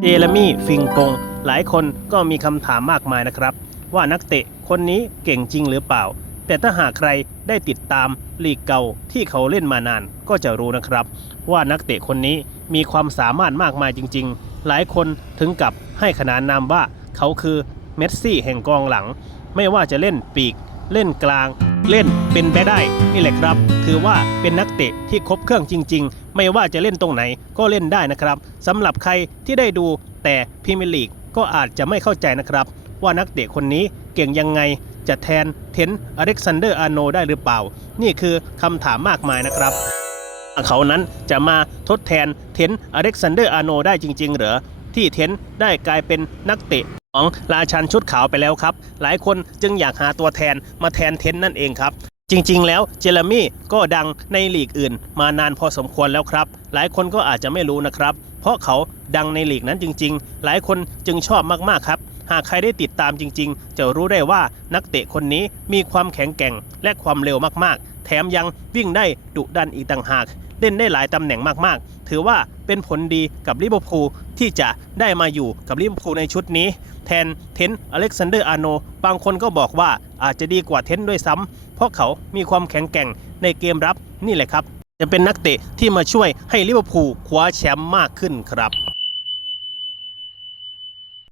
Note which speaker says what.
Speaker 1: เจเรมี่ฟิงกง หลายคนก็มีคำถามมากมายนะครับ ว่านักเตะคนนี้เก่งจริงหรือเปล่า แต่ถ้าหากใครได้ติดตามลีกเก่าที่เขาเล่นมานานก็จะรู้นะครับ ว่านักเตะคนนี้มีความสามารถมากมายจริง ๆ หลายคนถึงกับให้ขนานนามว่าเขาคือเมสซี่แห่งกองหลัง ไม่ว่าจะเล่นปีก เล่นกลาง เล่นเป็นแบได้นี่แหละครับถือว่าเป็นนักเตะที่ครบเครื่องจริง ๆ ไม่ว่าจะเล่นตรงไหนก็เล่นได้นะครับสำหรับใครที่ได้ดูแต่พรีเมียร์ลีกก็อาจจะไม่เข้าใจนะครับ ว่านักเตะคนนี้เก่งยังไงจะแทนเทนอเล็กซานเดอร์อาร์โนได้หรือเปล่า นี่คือคำถามมากมายนะครับเขานั้นจะมาทดแทนเทนอเล็กซานเดอร์อาร์โนได้จริง ๆ เหรอที่เทนได้กลายเป็นนักเตะ ของราชันชุดขาวไปแล้วครับ หลายคนจึงอยากหาตัวแทนมาแทนเทนนั่นเองครับ จริงๆ แล้วเจเรมี่ก็ดังในลีกอื่น มานานพอสมควรแล้วครับ หลายคนก็อาจจะไม่รู้นะครับ เพราะเขาดังในลีกนั้นจริง ๆ หลายคนจึงชอบมากๆครับหากใครได้ติดตามจริงๆ จะรู้ได้ว่านักเตะคนนี้มีความแข็งแกร่งและความเร็วมากๆ แถมยังวิ่งได้ดุดันอีกต่างหาก เล่นได้หลายตำแหน่งมากๆ ถือว่าเป็นผลดีกับลิเวอร์พูลที่จะได้มาอยู่กับลิเวอร์พูลในชุดนี้ แทนเทนอเล็กซานเดอร์อาโน บางคนก็บอกว่าอาจจะดีกว่าเทนด้วยซ้ำเพราะเขามีความแข็งแกร่งในเกมรับนี่แหละครับ จะเป็นนักเตะที่มาช่วยให้ลิเวอร์พูลคว้าแชมป์มากขึ้นครับ